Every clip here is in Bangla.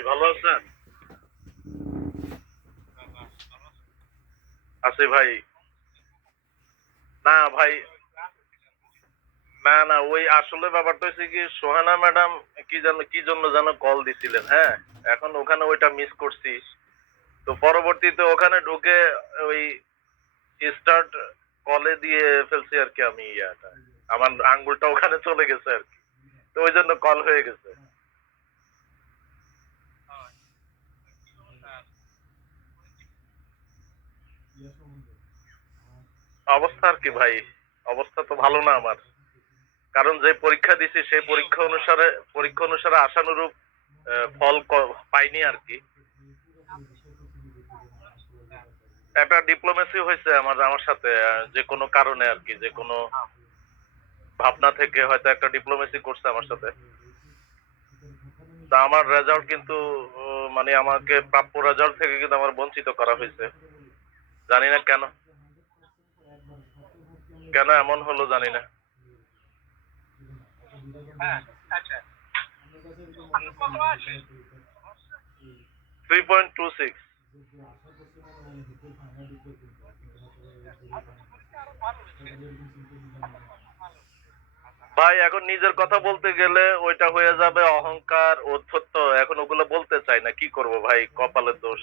ভাই, ভালো আছেন? আছি ভাই। না ভাই, না না, ওই আসলে ব্যাপারটা হচ্ছে কি, সোহানা ম্যাডাম কি কি জন্য যেন কল দিছিলেন হ্যাঁ? এখন ওখানে ওইটা মিস করছি। তো পরবর্তীতে ওখানে ঢুকে ওই স্টার্ট কলে দিয়ে ফেলছি আর কি আমি ইয়াটা। আমার আঙ্গুলটা ওখানে চলে গেছে আর কি। তো ওই জন্য কল হয়ে গেছে। অবস্থা আর কি ভাই। অবস্থা তো ভালো না আমার। কারণ যে পরীক্ষা দিছি সেই পরীক্ষা অনুসারে পরীক্ষা অনুসারে আশানুরূপ ফল পাইনি আর কি। একটা ডিপ্লোমেসি হয়েছে আমার আমার সাথে যে কোনো কারণে আর কি, যে কোনো ভাবনা থেকে হয়তো একটা ডিপ্লোমেসি করছে আমার সাথে। তা আমার রেজাল্ট কিন্তু মানে আমাকে প্রাপ্য রেজাল্ট থেকে কিন্তু আমার বঞ্চিত করা হয়েছে। জানি না কেন। কেন এমন হলো জানি না। থ্রি পয়েন্ট টু সিক্স ভাই এখন নিজের কথা বলতে গেলে ওইটা হয়ে যাবে অহংকার অধ্যত্ত। এখন ওগুলো বলতে চাই না। কি করব ভাই? কপালের দোষ।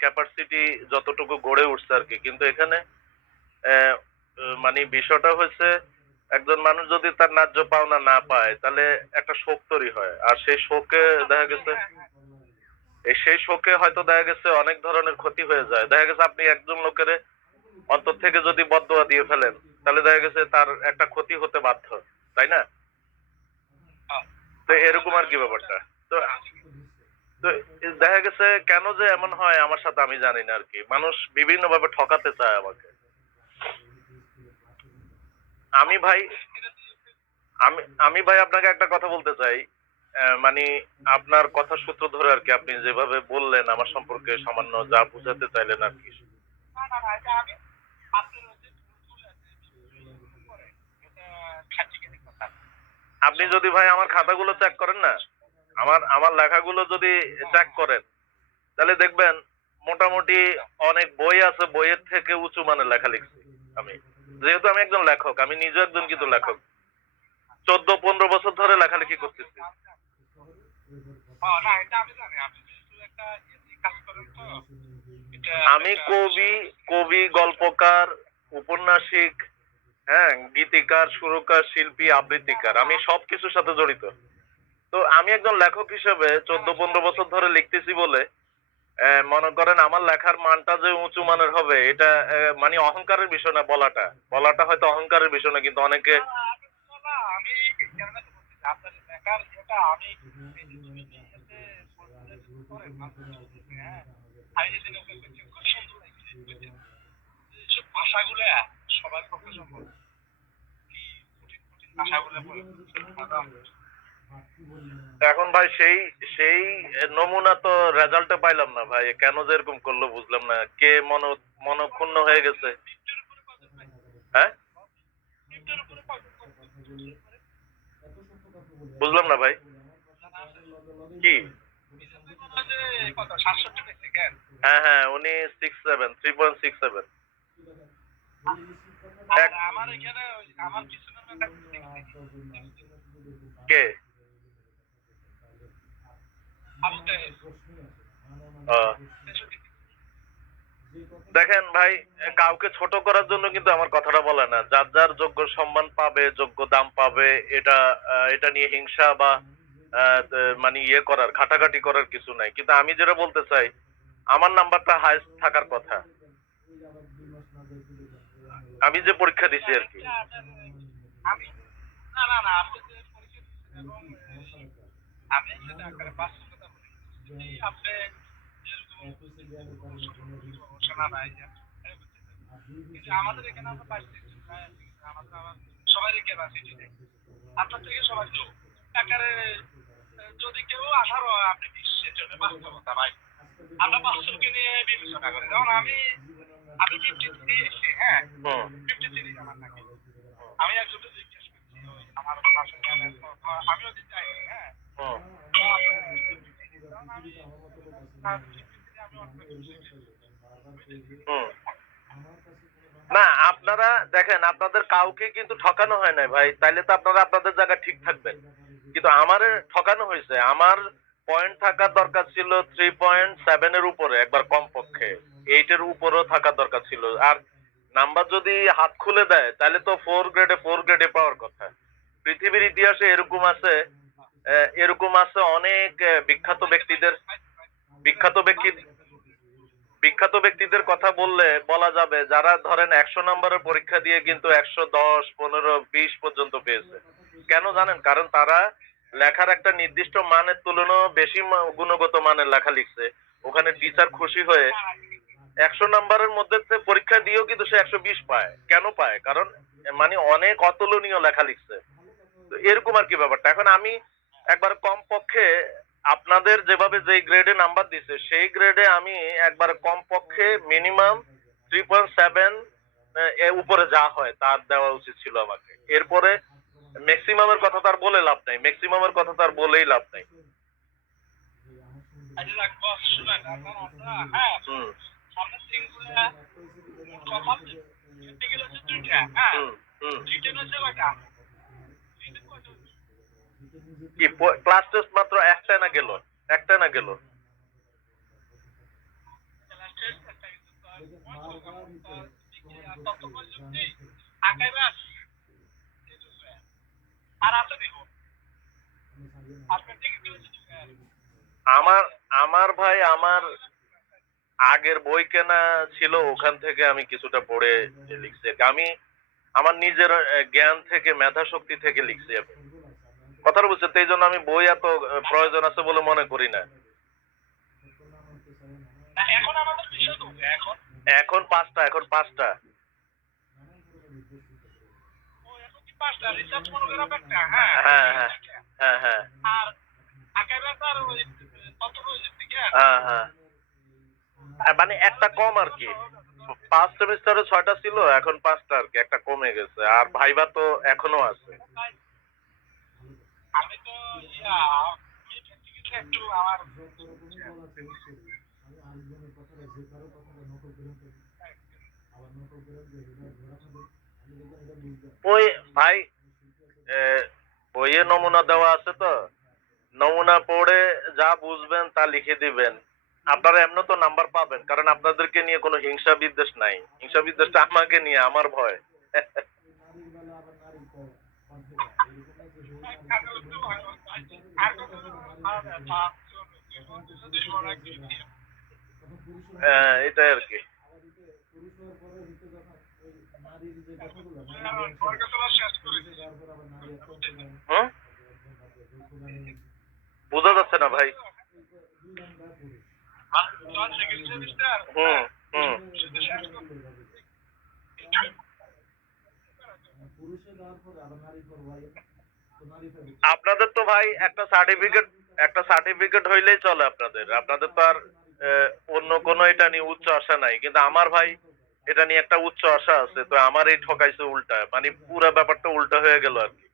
ক্যাপাসিটি যতটুকু গড়ে উঠছে আর কি। কিন্তু এখানে মানে বিষয়টা হচ্ছে, একজন মানুষ যদি তার ন্যায্য পাওনা না পায়, তাহলে একটা শোক তৈরি হয়। আর সেই শোকে দেখা গেছে সেই শোকে হয়তো দেখা গেছে অনেক ধরনের ক্ষতি হয়ে যায়। দেখা গেছে আপনি একজন লোকের অন্তর থেকে যদি বদয়া দিয়ে ফেলেন, তাহলে দেখা গেছে তার একটা ক্ষতি হতে বাধ্য তাই না? তো এরকম আর কি ব্যাপারটা। তো তো দেখা গেছে কেন যে এমন হয় আমার সাথে আমি জানি না আর কি মানুষ বিভিন্ন ভাবে ঠকাতে চায় আমাকে। আমি ভাই আমি আমি ভাই আপনাকে একটা কথা বলতে চাই। মানে আপনার কথা সূত্র ধরে আর কি আপনি যেভাবে বললেন আমার সম্পর্কে সামান্য যা বুঝাতে চাইলেন আর কি আপনি যদি ভাই আমার খাতাগুলো চেক করেন না? আমার আমার লেখাগুলো যদি চেক করেন তাহলে দেখবেন মোটামুটি অনেক বই আছে বইয়ের থেকে উঁচু মানের লেখা লিখছি আমি। যেহেতু আমি একজন লেখক আমি নিজে একজন কিন্তু লেখক। চোদ্দ পনেরো বছর ধরে লেখালেখি করতেছি। আমি কবি কবি গল্পকার উপন্যাসিক হ্যাঁ গীতিকার সুরকার শিল্পী আবৃত্তিকার আমি সব কিছুর সাথে জড়িত। তো আমি একজন লেখক হিসেবে চোদ্দ পনেরো বছর ধরে লিখতেছি বলে মনে করেন আমার লেখার মানটা যে উঁচু মানের হবে এটা মানে অহংকারের বিষয় না বলাটা। বলাটা হয়তো অহংকারের বিষয় না কিন্তু অনেকে ভাষাগুলো সবার পক্ষে সম্ভব কি কঠিন কঠিন ভাষাগুলো বলে, মাদাম, এখন ভাই সেই সেই নমুনা তো রেজাল্টে পাইলাম না ভাই কেন যে এরকম করল বুঝলাম না কে মন মনক্ষুণ্ণ হয়ে গেছে? হ্যাঁ? বুঝলাম না ভাই কি বিশেষজ্ঞ বলে যে কত, 67 পেয়েছে, কেন? হ্যাঁ হ্যাঁ উনি six seven three point six seven আমার এখানে আমার পিছনের কে দেখেন ভাই, কাউকে ছোট করার জন্য কিন্তু আমার কথাটা বলে না। যার যার যোগ্য সম্মান পাবে, যোগ্য দাম পাবে, এটা এটা নিয়ে হিংসা বা মানে ইয়ে করার, ঘাটাঘাটি করার কিছু নাই। কিন্তু আমি যেটা বলতে চাই, আমার নাম্বারটা হাইস্ট থাকার কথা। আমি যে পরীক্ষা দিছি আর কি। না না না যে দিচ্ছেন এবং আমি যেটা আকারে বাস্তবতা আমাদের এখানে আমরা বাইশ তেইশ জন আমাদের আবার সবারই ক্যাপাসিটি নেই আপনার থেকে সবাই লোক একারে যদি কেউ হয় আপনি বিশ্বের জন্য বাস্তবতা ভাই। আমরা বাস্তবকে নিয়ে বিবেচনা করি। যেমন আমি আমি ফিফটি থ্রি এসছি হ্যাঁ ফিফটি থ্রি আমার নাকি। আমি একজনকে জিজ্ঞেস করছি আমার আমিও দিতে চাই হ্যাঁ। হুম। তো আপনি 53 যেমন আমি আর 53 আমি অন্য কিছু জিজ্ঞেস করছি। হুম না, আপনারা দেখেন, আপনাদের কাউকে কিন্তু ঠকানো হয় নাই ভাই। তাইলে তো আপনারা আপনাদের জায়গা ঠিক থাকবেন। কিন্তু আমার ঠকানো হয়েছে। আমার পয়েন্ট থাকার দরকার ছিল থ্রি পয়েন্ট সেভেনের উপরে, একবার কমপক্ষে। এইটের উপরেও থাকার দরকার ছিল। আর নাম্বার যদি হাত খুলে দেয় তাহলে তো ফোর গ্রেডে ফোর গ্রেডে পাওয়ার কথা। পৃথিবীর ইতিহাসে এরকম আছে এরকম আছে অনেক বিখ্যাত ব্যক্তিদের, বিখ্যাত ব্যক্তি, বিখ্যাত ব্যক্তিদের কথা বললে বলা যাবে, যারা ধরেন একশো নম্বরের পরীক্ষা দিয়ে কিন্তু একশো দশ, পনেরো, বিশ পর্যন্ত পেয়েছে। কেন জানেন? কারণ তারা লেখার একটা নির্দিষ্ট মানের তুলনায় বেশি গুণগত মানের লেখা লিখছে। ওখানে টিচার খুশি হয়ে একশো নম্বরের মধ্যে পরীক্ষা দিয়েও কিন্তু সে একশো বিশ পায়। কেন পায়? কারণ মানে অনেক অতুলনীয় লেখা লিখছে। এরকম আর কি ব্যাপারটা। এখন আমি একবার কম পক্ষে আপনাদের যেভাবে যেই গ্রেডে নাম্বার দিছে সেই গ্রেডে আমি একবার কম পক্ষে মিনিমাম থ্রি পয়েন্ট সেভেন এর উপরে যা হয় তার দেওয়া উচিত ছিল আমাকে। এরপরে ম্যাক্সিমামের কথা তার বলে লাভ নাই ম্যাক্সিমামের কথা তার বলেই লাভ নাই। আচ্ছা, হ্যাঁ, হুম। হুম কি ক্লাস টেস্ট মাত্র একটা না গেল? একটা না গেল? আমার আমার ভাই আমার আগের বই কেনা ছিল, ওখান থেকে আমি কিছুটা পড়ে লিখছি আমি আমার নিজের জ্ঞান থেকে মেধা শক্তি থেকে লিখছি আমি কথাটা বুঝছেন তো এই জন্য আমি বই এত প্রয়োজন আছে বলে মনে করি না। এখন আমাদের বিষয় তো এখন? এখন পাঁচটা এখন পাঁচটা। পাঁচটা? রিসার্চ একটা হ্যাঁ? হ্যাঁ, হ্যাঁ। হ্যাঁ হ্যাঁ আর তার হ্যাঁ? হ্যাঁ মানে একটা কম আর কি। পাঁচ সেমিস্টারে ছয়টা ছিল এখন পাঁচটা আর কি একটা কমে গেছে। আর ভাইবা তো এখনও আছে আমি ওই ভাই বইয়ে নমুনা দেওয়া আছে তো? নমুনা পড়ে যা বুঝবেন তা লিখে দিবেন। আপনারা এমন তো নাম্বার পাবেন, কারণ আপনাদেরকে নিয়ে কোনো হিংসা বিদ্বেষ নাই। হিংসা বিদ্বেষটা আমাকে নিয়ে, আমার ভয়। হ্যাঁ, এটাই আর কি। বোঝা যাচ্ছে না ভাই। হুম হুম। আপনাদের তো ভাই একটা সার্টিফিকেট একটা সার্টিফিকেট হইলেই চলে আপনাদের। আপনাদের তো আর অন্য কোনো এটা নিয়ে উচ্চ আশা নাই। কিন্তু আমার ভাই, এটা নিয়ে একটা উচ্চ আশা আছে, তো আমার এই ঠকাইছে উল্টা। মানে পুরো ব্যাপারটা উল্টা হয়ে গেল আর কি।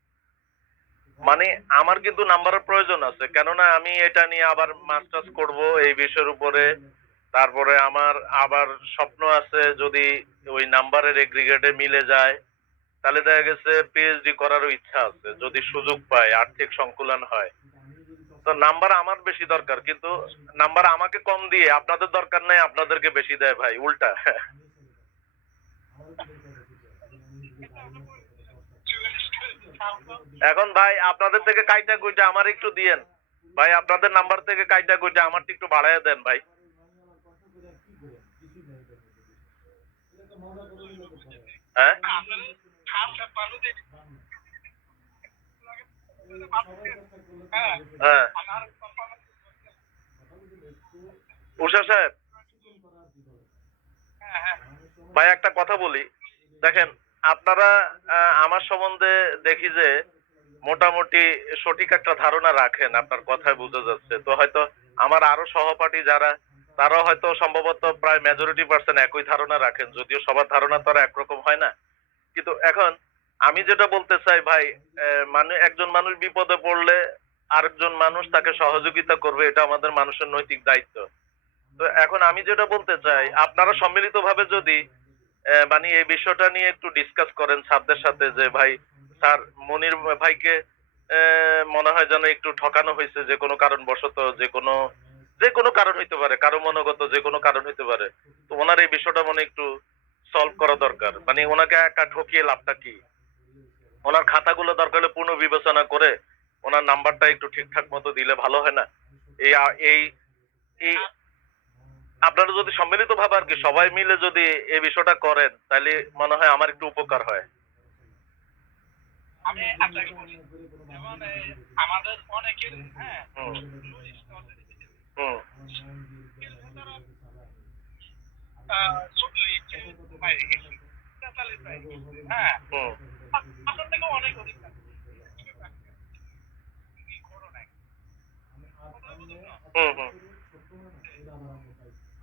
মানে আমার কিন্তু নাম্বারের প্রয়োজন আছে। কেননা আমি এটা নিয়ে আবার মাস্টার্স করব এই বিষয়ের উপরে। তারপরে আমার আবার স্বপ্ন আছে যদি ওই নাম্বারের এগ্রিগেটে মিলে যায়। তাহলে দেখা গেছে পিএইচডি করারও ইচ্ছা আছে, যদি সুযোগ পায়, আর্থিক সংকুলন হয়। তো নাম্বার আমার বেশি দরকার, কিন্তু নাম্বার আমাকে কম দিয়ে, আপনাদের দরকার নাই, আপনাদেরকে বেশি দেয় ভাই, উল্টা। এখন ভাই, আপনাদের থেকে কাইটা কুইটা আমার একটু দিয়েন। ভাই, আপনাদের নাম্বার থেকে কাইটা কুইটা আমারটা একটু বাড়ায় দেন ভাই। হ্যাঁ? হ্যাঁ। ভাই, একটা কথা বলি। দেখেন, আপনারা আমার সম্বন্ধে দেখি যে মোটামুটি সঠিক একটা ধারণা রাখেন, আপনার কথায় বোঝা যাচ্ছে। তো হয়তো আমার আরও সহপাঠী যারা তারা হয়তো সম্ভবত প্রায় মেজরিটি পার্সেন্ট একই ধারণা রাখেন, যদিও সবার ধারণা তো আর একরকম হয় না। কিন্তু এখন আমি যেটা বলতে চাই ভাই মানে একজন মানুষ বিপদে পড়লে আরেকজন মানুষ তাকে সহযোগিতা করবে, এটা আমাদের মানুষের নৈতিক দায়িত্ব। তো এখন আমি যেটা বলতে চাই, আপনারা সম্মিলিতভাবে যদি মানে এই বিষয়টা নিয়ে একটু ডিসকাস করেন স্যারদের সাথে যে ভাই, স্যার মনির ভাইকে মনে হয় যেন একটু ঠকানো হয়েছে, যে কোনো কারণবশত, যে কোনো যে কোনো কারণ হইতে পারে, কারও মনোগত যে কোনো কারণ হইতে পারে। তো ওনার এই বিষয়টা মনে একটু সলভ করা দরকার। মানে ওনাকে একা ঠকিয়ে লাভটা কি? ওনার খাতাগুলো দরকার হলে পুনঃ বিবেচনা করে ওনার নাম্বারটা একটু ঠিকঠাক মতো দিলে ভালো হয় না? এই এই এই আপনারা যদি সম্মিলিত ভাবে আর কি সবাই মিলে যদি এই বিষয়টা করেন তাহলে মনে হয় আমার একটু উপকার হয়। আমি আপনাকে বলি যেমন আমাদের অনেকের হ্যাঁ হুম low স্তরের হুম এর ভেতরে, আহ, চল্লিশ বাইরে গেছে তেতাল্লিশ বাইরে গেছে, হ্যাঁ। হুম। অনেক অধিক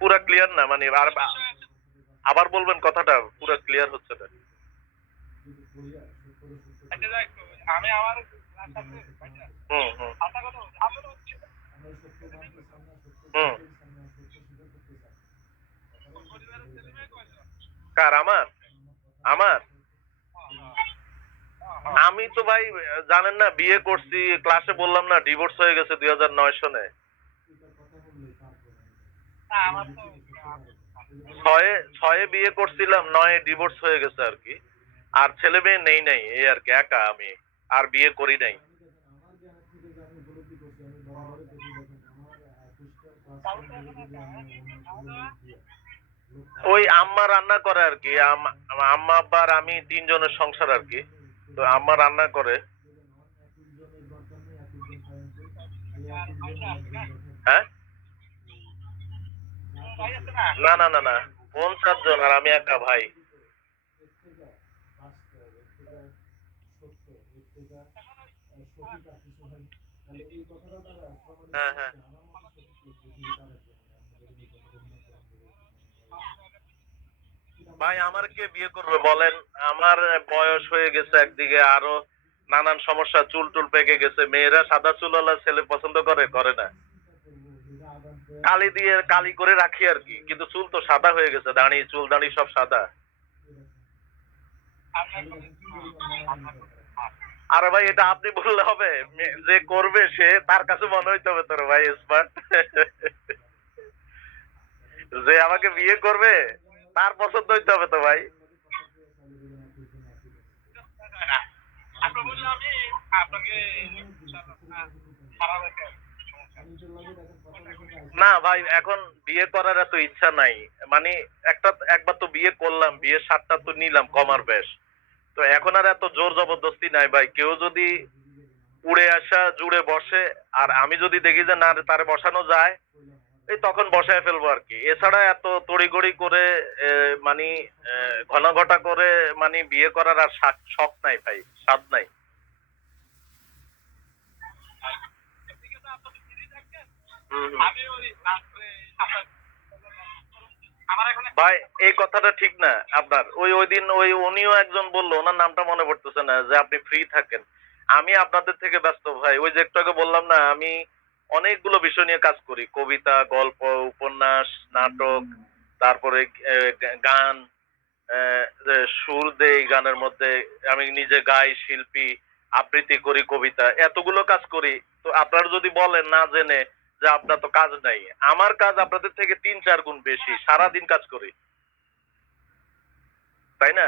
পুরা ক্লিয়ার না? মানে আর আবার বলবেন কথাটা পুরা ক্লিয়ার হচ্ছে না। একটু, আমি আমার হুম হুম। হচ্ছে, হুম পরিবারের ছেলে মেয়ে কয়জন? কার আমার আমার। আমি তো ভাই, জানেন না, বিয়ে করছি ক্লাসে বললাম না ডিভোর্স হয়ে গেছে দুই হাজার নয় সনে। ছয়ে ছয়ে বিয়ে করছিলাম, নয়ে ডিভোর্স হয়ে গেছে আর কি। আর ছেলে মেয়ে নেই নাই, এই আর কি, একা আমি, আর বিয়ে করি নাই। ওই আম্মা রান্না করে আর কি, আম- আম্মা, আব্বা আর আমি তিনজনের সংসার আর কি। তো আম্মা রান্না করে। হ্যাঁ? না? না না না, বোন চারজন আর আমি একা ভাই। হ্যাঁ হ্যাঁ। ভাই, আমার কে বিয়ে করবে বলেন? আমার বয়স হয়ে গেছে একদিকে, আরও নানান সমস্যা, চুল টুল পেকে গেছে। মেয়েরা সাদা চুলওয়ালা ছেলে পছন্দ করে? করে না। কালি দিয়ে কালি করে রাখি আর কি। কিন্তু চুল তো সাদা হয়ে গেছে, দাড়ি, চুল দাড়ি সব সাদা। আরে ভাই, এটা আপনি বললে হবে। যে করবে সে, তার কাছে মনে হইতে হবে তোর ভাই স্মার্ট যে আমাকে বিয়ে করবে তার পছন্দ হইতে হবে তো ভাই। না, ভাই এখন বিয়ে করার এত ইচ্ছা নাই। মানে একটা একবার তো বিয়ে করলাম বিয়ে সাতটা তো নিলাম কমার বেশ। তো এখন আর এত জোর জবরদস্তি নাই ভাই। কেউ যদি উড়ে আসা জুড়ে বসে আর আমি যদি দেখি যে না তারে বসানো যায় তখন বসায় ফেলব আর কি। এছাড়া এত তড়িগড়ি করে মানে ঘন ঘটা করে মানে বিয়ে করার আর শখ নাই ভাই, স্বাদ নাই। ভাই, এই কথাটা ঠিক না, আপনার। ওই ওই দিন, ওই উনিও একজন বলল, ওনার নামটা মনে পড়তেছে না, যে আপনি ফ্রি থাকেন। আমি আপনাদের থেকে ব্যস্ত, ভাই। ওই যে একটু আগে বললাম না, আমি অনেকগুলো বিষয় নিয়ে কাজ করি। কবিতা, গল্প, উপন্যাস, নাটক, তারপরে গান সুর দেই গানের মধ্যে। আমি নিজে গাই, শিল্পী, আবৃত্তি করি কবিতা। এতগুলো কাজ করি। তো আপনারা যদি বলেন, না জেনে যে আপনার তো কাজ নাই। আমার কাজ আপনাদের থেকে তিন, চার গুণ বেশি। সারা দিন কাজ করি। তাই না।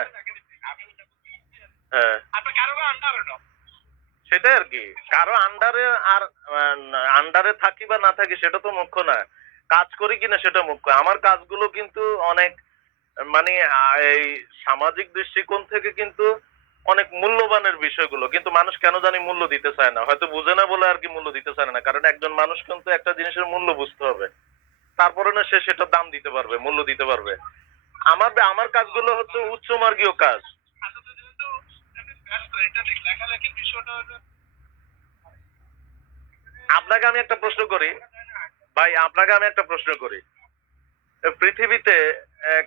হ্যাঁ আপনি কারও আন্ডার ওটা সেটাই আর কি। কারও আন্ডারে আর আন্ডারে থাকি বা না থাকি সেটা তো মুখ্য না। কাজ করি কিনা সেটা মুখ্য। আমার কাজগুলো কিন্তু অনেক মানে এই সামাজিক দৃষ্টিকোণ থেকে কিন্তু অনেক মূল্যবানের বিষয়গুলো। কিন্তু মানুষ কেন জানি মূল্য দিতে চায় না। হয়তো বুঝে না বলে আর কি মূল্য দিতে চায় না। কারণ একজন মানুষ কিন্তু একটা জিনিসের মূল্য বুঝতে হবে। তারপরে না সে সেটার দাম দিতে পারবে, মূল্য দিতে পারবে। আমার আমার কাজগুলো হচ্ছে উচ্চ মার্গীয় কাজ। আপনাকে আমি একটা প্রশ্ন করি। ভাই, আপনাকে আমি একটা প্রশ্ন করি। পৃথিবীতে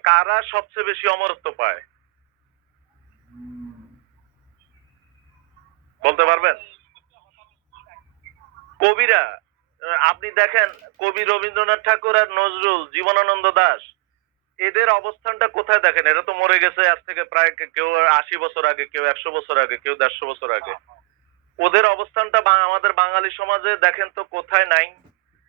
কারা সবচেয়ে বেশি অমরত্ব পায়? বলতে পারবেন? কবিরা আপনি দেখেন কবি রবীন্দ্রনাথ ঠাকুর আর নজরুল জীবনানন্দ দাস এদের অবস্থানটা কোথায় দেখেন? এরা তো মরে গেছে আজ থেকে প্রায় কেউ আশি বছর আগে কেউ একশো বছর আগে কেউ দেড়শো বছর আগে। ওদের অবস্থানটা আমাদের বাঙালি সমাজে দেখেন তো কোথায় নাই।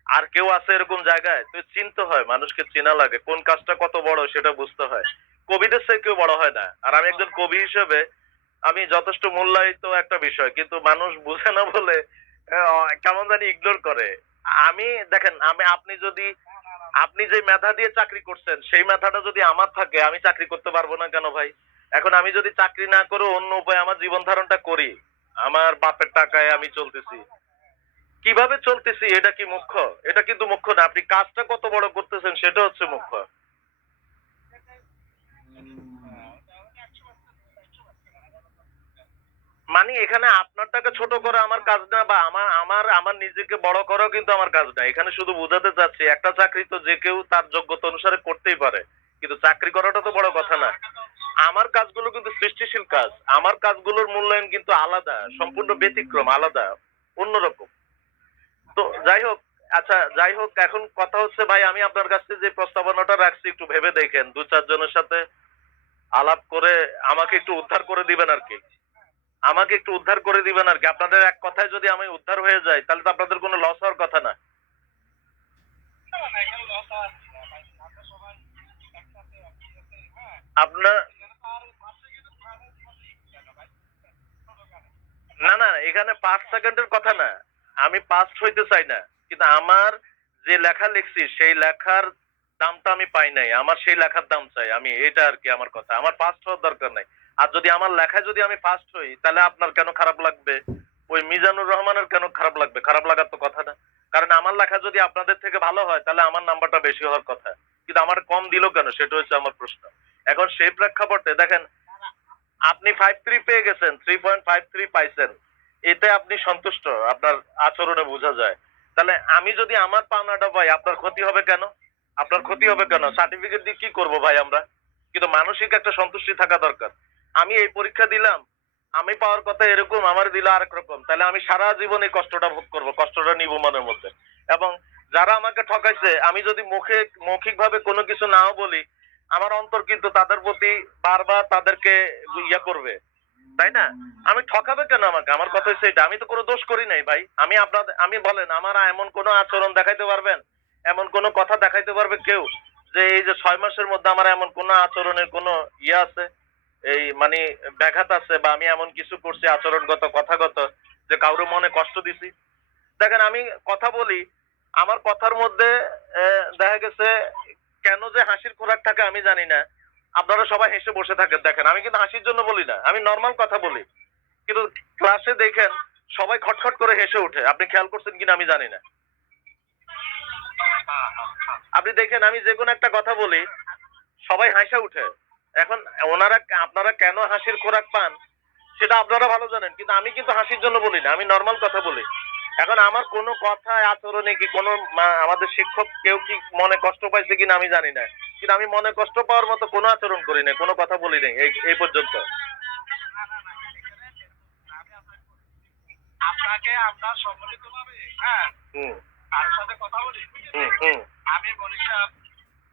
আর কেউ আছে এরকম জায়গায়? তো চিনতে হয় মানুষকে চেনা লাগে। কোন কাজটা কত বড় সেটা বুঝতে হয়। কবিদের সে কেউ বড় হয় না। আর আমি একজন কবি হিসেবে আমি যথেষ্ট মূল্যায়িত একটা বিষয় কিন্তু মানুষ বুঝে না বলে কেমন জানি ইগনোর করে। আমি দেখেন আমি আপনি যদি আপনি যে মেধা দিয়ে চাকরি করছেন, সেই মেধাটা যদি আমার থাকে, আমি চাকরি করতে পারব না কেন ভাই? এখন আমি যদি চাকরি না করে অন্য উপায়ে আমার জীবন ধারণটা করি, আমার বাপের টাকায় আমি চলতেছি। কীভাবে চলতেছি? এটা কি মুখ্য? এটা কিন্তু মুখ্য না। আপনি কাজটা কত বড় করতেছেন, সেটা হচ্ছে মুখ্য। মানে এখানে আপনারটাকে ছোট করা আমার কাজ না, বা আমার আমার আমার নিজেকে বড় করাও কিন্তু আমার কাজ না। এখানে শুধু বোঝাতে চাচ্ছি, একটা চাকরি তো যে কেউ তার যোগ্যতা অনুসারে করতেই পারে। কিন্তু চাকরি করাটা তো বড় কথা না। আমার কাজগুলো কিন্তু সৃষ্টিশীল কাজ। আমার কাজগুলোর মূল্যায়ন কিন্তু আলাদা, সম্পূর্ণ ব্যতিক্রম, আলাদা, অন্যরকম। তো যাই হোক আচ্ছা যাই হোক, এখন কথা হচ্ছে ভাই, আমি আপনার কাছে যে প্রস্তাবনাটা রাখছি, একটু ভেবে দেখেন। দু চারজনের সাথে আলাপ করে আমাকে একটু উদ্ধার করে দিবেন আর কি। আমাকে একটু উদ্ধার করে দিবেন আর কি। আপনাদের এক কথায় যদি আমি উদ্ধার হয়ে যাই, তাহলে তো আপনাদের কোনো লস হওয়ার কথা না। আপনার। না না, এখানে পাঁচ সেকেন্ডের কথা না। আমি পাস্ট হইতে চাই না। কিন্তু আমার যে লেখা লিখছি, সেই লেখার দামটা আমি পাই নাই। আমার সেই লেখার দাম চাই। আমি, এটা আর কি আমার কথা। আমার পাস্ট হওয়ার দরকার নাই। আর যদি আমার লেখায় যদি আমি ফার্স্ট হই, তাহলে আপনার কেন খারাপ লাগবে? ওই মিজানুর রহমানের কেন খারাপ লাগবে? খারাপ লাগার তো কথা না। কারণ আমার লেখা যদি আপনাদের থেকে ভালো হয়, তাহলে আমার নাম্বারটা বেশি হওয়ার কথা। কিন্তু আমার কম দিল কেন? সেটা হচ্ছে আমার প্রশ্ন। এখন সেই প্রেক্ষাপটে দেখেন, আপনি ফাইভ থ্রি পেয়ে গেছেন থ্রি পয়েন্ট ফাইভ থ্রি পাইছেন। এতে আপনি সন্তুষ্ট, আপনার আচরণে বোঝা যায়। তাহলে আমি যদি আমার পাওনাটা পাই, আপনার ক্ষতি হবে কেন? আপনার ক্ষতি হবে কেন? সার্টিফিকেট দিয়ে কি করব ভাই আমরা? কিন্তু মানসিক একটা সন্তুষ্টি থাকা দরকার। আমি এই পরীক্ষা দিলাম, আমি পাওয়ার কথা এরকম, আমার দিল আরেক রকম। তাহলে আমি সারা জীবন এই কষ্টটা ভোগ করব, কষ্টটা নিব মনের মধ্যে। এবং যারা আমাকে ঠকাইছে, আমি যদি মুখে মৌখিক ভাবে কোনো কিছু নাও বলি, আমার অন্তর কিন্তু তাদের প্রতি বারবার তাদেরকে ইয়া করবে। তাই না? আমি ঠকাবে কেন আমাকে? আমার কথা হচ্ছে এটা। আমি তো কোনো দোষ করি নাই ভাই। আমি আপনাদের, আমি বলেন, আমার এমন কোনো আচরণ দেখাইতে পারবেন? এমন কোনো কথা দেখাইতে পারবে কেউ? যে এই যে ছয় মাসের মধ্যে আমার এমন কোনো আচরণের কোনো ইয়ে আছে? এই মানে ব্যাঘাত আছে বা আমি এমন কিছু করছি আচরণগত, কথাগত, যে কারও মনে কষ্ট দিছি। দেখেন, আমি কথা বলি, আমার কথার মধ্যে দেখা গেছে, কেন যে হাসির খোরাক থাকে আমি জানি না। আপনারা সবাই হেসে বসে থাকেন, দেখেন। আমি কিন্তু হাসির জন্য বলি না, আমি নর্মাল কথা বলি। কিন্তু ক্লাসে দেখেন, সবাই খটখট করে হেসে ওঠে। আপনি খেয়াল করছেন কিনা আমি জানি না। আপনি দেখেন, আমি যে কোনো একটা কথা বলি, সবাই হাসা উঠে এখন ওনারা আপনারা কেন হাসির খোরাক পান সেটা আপনারা ভালো জানেন কিন্তু আমি কিন্তু হাসির জন্য বলি না আমি নর্মাল কথা বলি। এখন আমার কোনো কথায় আচরণে কি কোনো আমাদের শিক্ষক কেউ কি মনে কষ্ট পাইছে কিনা আমি জানি না কিন্তু আমি মনে কষ্ট পাওয়ার মতো কোনো আচরণ করি নাই কোনো কথা বলি নাই এই পর্যন্ত। আপনাকে আমরা সম্মিলিত ভাবে হ্যাঁ হুম। কারোর সাথে কথা বলি হুম হুম। আমি বলি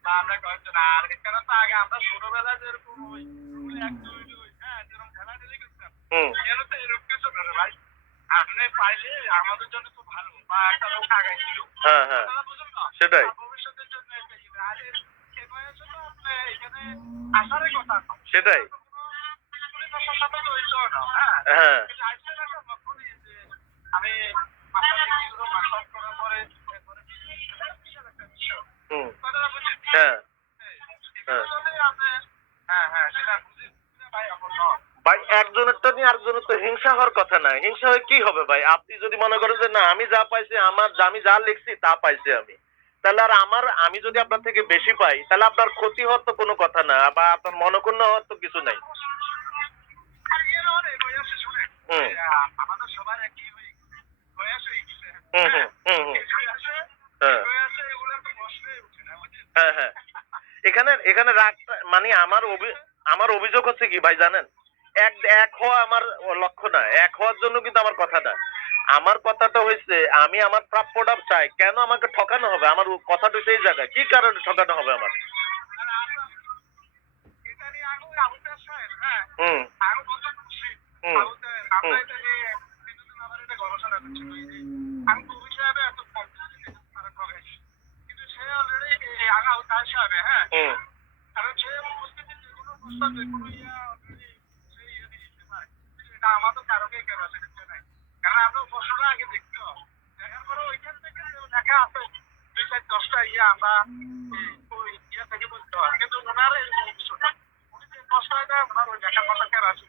বা আমরা কয়েকজন আর এখানে তো আগে আমরা ছোটবেলায় যেরকম ওই স্কুলে এক দুই দুই হ্যাঁ যেরকম খেলাধুলি করতাম হুম। এখানে তো এরকম কিছু না ভাই। আপনি পাইলে আমাদের জন্য তো ভালো বা একটা লোক আগাই ছিল হ্যাঁ। হ্যাঁ সেটাই। ভবিষ্যতের জন্য আর এই এই বয়সে তো আপনি এখানে আসারই কথা না। সেটাই। হ্যাঁ। হ্যাঁ। আমি মাস্টার ডিগ্রি মাস্টার করার পরে একটা বিষয়। হ্যাঁ। হ্যাঁ। হ্যাঁ হ্যাঁ ভাই আমার নয় ভাই একজনেরটা নিয়ে আরেকজনের তো হিংসা হওয়ার কথা না হিংসা হয়ে কি হবে ভাই? আপনি যদি মনে করেন যে না আমি যা পাইছি আমার আমি যা লিখছি তা পাইছি আমি। তাহলে আর আমার আমি যদি আপনার থেকে বেশি পাই তাহলে আপনার ক্ষতি হওয়ার তো কোনো কথা না বা আপনার মনক্ষুণ্ণ হওয়ার তো কিছু নাই। আর এর অনেক আছে শুনে হুম। আমাদের সবার একই হয়ে হয়ে আছে হুম হুম হুম হুম। হয়ে আছে হ্যাঁ। হয়ে আছে এগুলো তো প্রশ্নই উঠছে না বুঝছেন হ্যাঁ হ্যাঁ। এখানে এখানে রাগটা মানে আমার আমার অভিযোগ হচ্ছে কি ভাই জানেন? এক এক হওয়া আমার লক্ষ্য না এক হওয়ার জন্য কিন্তু আমার কথা না। আমার কথাটা হয়েছে আমি আমার প্রাপ্যটা চাই কেন আমাকে ঠকানো হবে? আমার কথাটা সেই জায়গায় কি কারণে ঠকানো হবে আমার? হ্যাঁ। হুম। হুম। আবুতে আমরা এটা নিয়ে কিছুদিন আমার এটা গবেষণা করছি ওই যে আমি কবি সাহেবে এত কম তারা করে কিন্তু সে অলরেডি আগে আবুতে আসবে হ্যাঁ? কারণ সে উপস্থিতি যে কোনো প্রস্তাব যে কোনো ইয়া দিয়ে দিতে পারে এটা আমাদের কারণে কেন আছে নাই কারণ আমরা প্রশ্নটা আগে দেখতে হবে। দেখার পরে ওইখান থেকে যে আছে দুই চার দশটা ইয়ে আমরা ওই ইয়ে থেকে বলতে হয়। কিন্তু ওনার এরকম কিছু না। উনি যে দশটা ওনার ওই কথা কেন আছে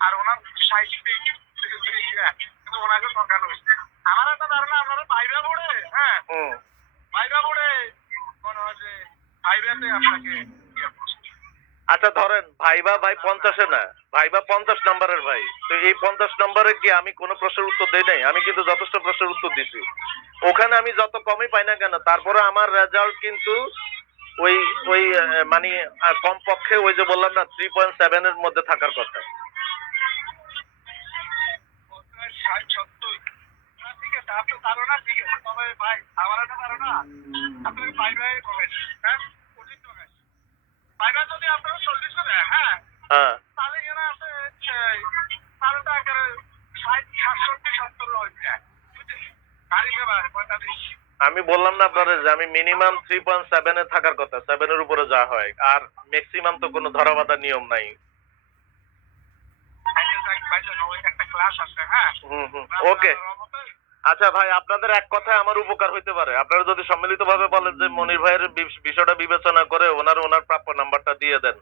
আর ওনার সাহিত্যিক ইয়ে কিন্তু ওনাকে সরকার হয়েছে। আমার একটা ধারণা আপনারা বাইরে পড়ে হ্যাঁ? আচ্ছা ধরেন ভাইবা ভাই পঞ্চাশে না ভাইবা পঞ্চাশ নম্বরের ভাই। তো এই পঞ্চাশ নম্বরে কি আমি কোনো প্রশ্নের উত্তর দেই নাই? আমি কিন্তু যথেষ্ট প্রশ্নের উত্তর দিছি। ওখানে আমি যত কমই পাই না কেন তারপরে আমার রেজাল্ট কিন্তু ওই ওই মানে কমপক্ষে ওই যে বললাম না থ্রি পয়েন্ট সেভেনের মধ্যে থাকার কথা। না, ঠিক আছে তবে ভাই ভাই ভাই হ্যাঁ? ভাই ভাই যদি আপনারা চল্লিশ করে হ্যাঁ? হ্যাঁ। তাহলে এখানে আছে তাহলে তো একেবারে ষাট সাতষট্টি সত্তর হয়ে গাড়ি ব্যাপার পঁয়তাল্লিশ আমি বললাম না আপনাদের যে আমি মিনিমাম থ্রি পয়েন্ট সেভেনে থাকার কথা সেভেনের উপরে যা হয়। আর ম্যাক্সিমাম তো কোনো ধরাবাধা নিয়ম নাই। হুম ওকে আচ্ছা ভাই, আপনাদের এক কথায় আমার উপকার হইতে পারে। আপনারা যদি সম্মিলিত ভাবে বলেন যে মনির ভাইয়ের বিষয়টা বিবেচনা করে ওনার ওনার প্রাপ্য নাম্বারটা দিয়ে দেন।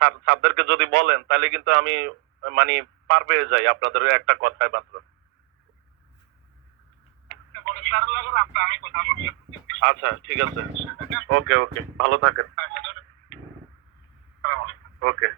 স্যারদেরকে যদি বলেন, তাহলে কিন্তু আমি মানে পার পেয়ে যাই আপনাদের একটা কথায় মাত্র। আচ্ছা ঠিক আছে। ওকে ওকে, ভালো থাকেন। ওকে।